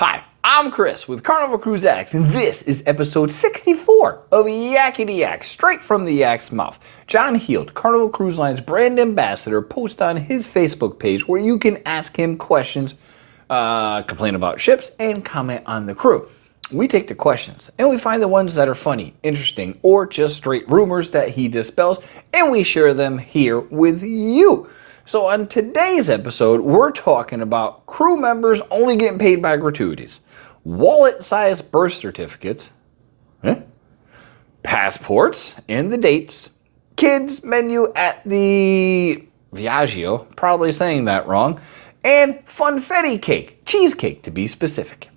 Hi, I'm Chris with Carnival Cruise Addicts, and this is episode 64 of Yakety-Yak, straight from the yak's mouth. John Heald, Carnival Cruise Line's brand ambassador, posts on his Facebook page where you can ask him questions, complain about ships, and comment on the crew. We take the questions, and we find the ones that are funny, interesting, or just straight rumors that he dispels, and we share them here with you. So on today's episode, we're talking about crew members only getting paid by gratuities, wallet-sized birth certificates, passports and the dates, kids menu at the Viaggio, probably saying that wrong, and funfetti cake, cheesecake to be specific.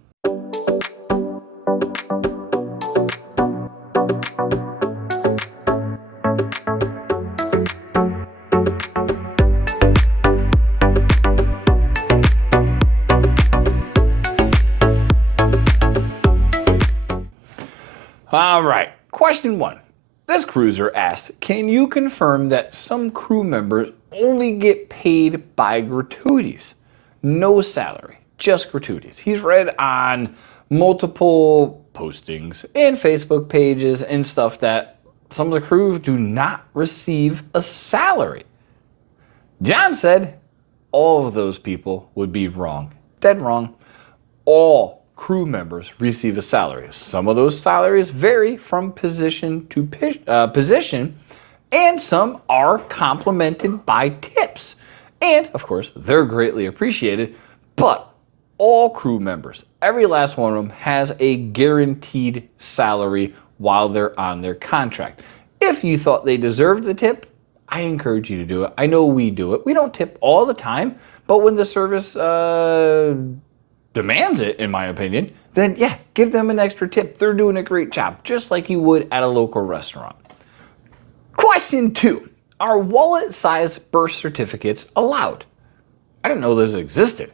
All right, question one. This cruiser asked, can you confirm that some crew members only get paid by gratuities? No salary, just gratuities. He's read on multiple postings and Facebook pages and stuff that some of the crew do not receive a salary. John said all of those people would be wrong, dead wrong. All crew members receive a salary. Some of those salaries vary from position to position, and some are complemented by tips. And of course, they're greatly appreciated, but all crew members, every last one of them, has a guaranteed salary while they're on their contract. If you thought they deserved the tip, I encourage you to do it. I know we do it. We don't tip all the time, but when the service demands it, in my opinion, then yeah, give them an extra tip. They're doing a great job, just like you would at a local restaurant. Question two, are wallet-sized birth certificates allowed? I didn't know those existed.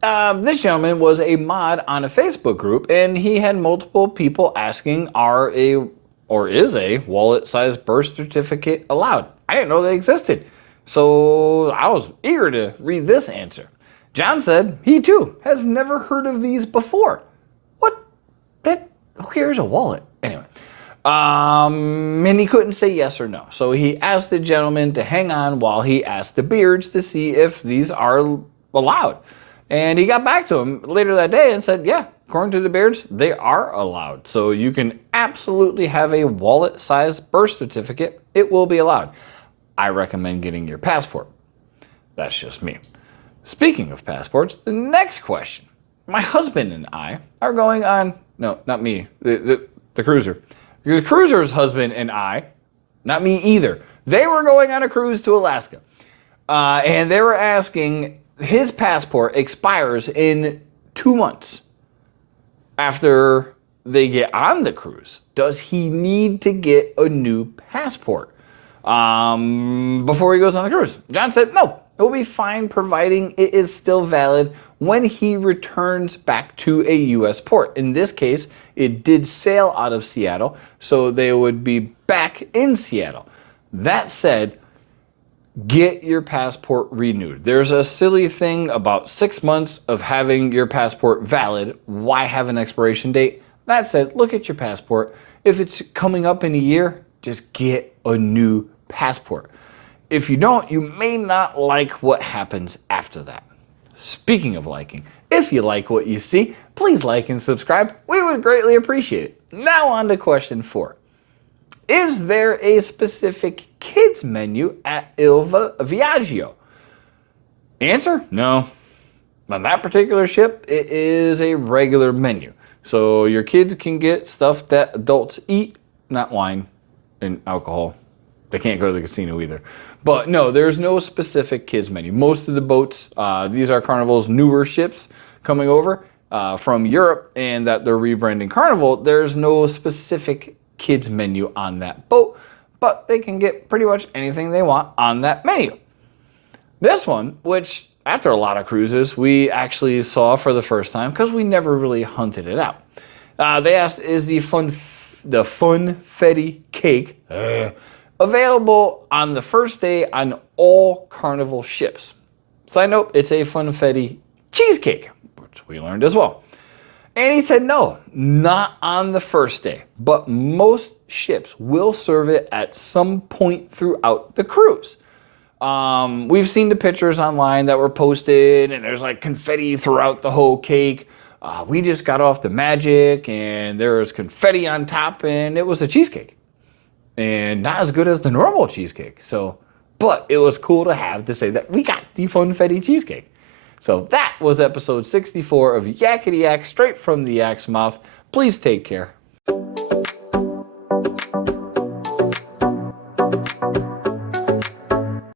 This gentleman was a mod on a Facebook group, and he had multiple people asking, is a wallet-sized birth certificate allowed? I didn't know they existed. So I was eager to read this answer. John said he too has never heard of these before. What? Who carries a wallet? Anyway, and he couldn't say yes or no. So he asked the gentleman to hang on while he asked the beards to see if these are allowed. And he got back to him later that day and said, yeah, according to the beards, they are allowed. So you can absolutely have a wallet-sized birth certificate. It will be allowed. I recommend getting your passport. That's just me. Speaking of passports, the next question. My husband and I are going on, no, not me, the cruiser. The cruiser's husband and I, not me either, they were going on a cruise to Alaska. And they were asking, his passport expires in 2 months after they get on the cruise. Does he need to get a new passport before he goes on the cruise? John said no. It will be fine providing it is still valid when he returns back to a U.S. port. In this case, it did sail out of Seattle, so they would be back in Seattle. That said, get your passport renewed. There's a silly thing about 6 months of having your passport valid. Why have an expiration date? That said, look at your passport. If it's coming up in a year, just get a new passport. If you don't, you may not like what happens after that. Speaking of liking, if you like what you see, please like and subscribe. We would greatly appreciate it. Now on to question 4. Is there a specific kids menu at Il Viaggio? Answer, no. On that particular ship, it is a regular menu. So your kids can get stuff that adults eat, not wine and alcohol. They can't go to the casino either. But no, there's no specific kids menu. Most of the boats, these are Carnival's newer ships coming over from Europe, and that they're rebranding Carnival. There's no specific kids menu on that boat, but they can get pretty much anything they want on that menu. This one, which after a lot of cruises, we actually saw for the first time because we never really hunted it out. They asked, is the funfetti cake available on the first day on all Carnival ships? Side note, it's a funfetti cheesecake, which we learned as well. And he said, no, not on the first day, but most ships will serve it at some point throughout the cruise. We've seen the pictures online that were posted, and there's like confetti throughout the whole cake. We just got off the Magic, and there was confetti on top, and it was a cheesecake. And not as good as the normal cheesecake. But it was cool to say that we got the funfetti cheesecake. So that was episode 64 of Yakety-Yak, straight from the Yak's mouth. Please take care.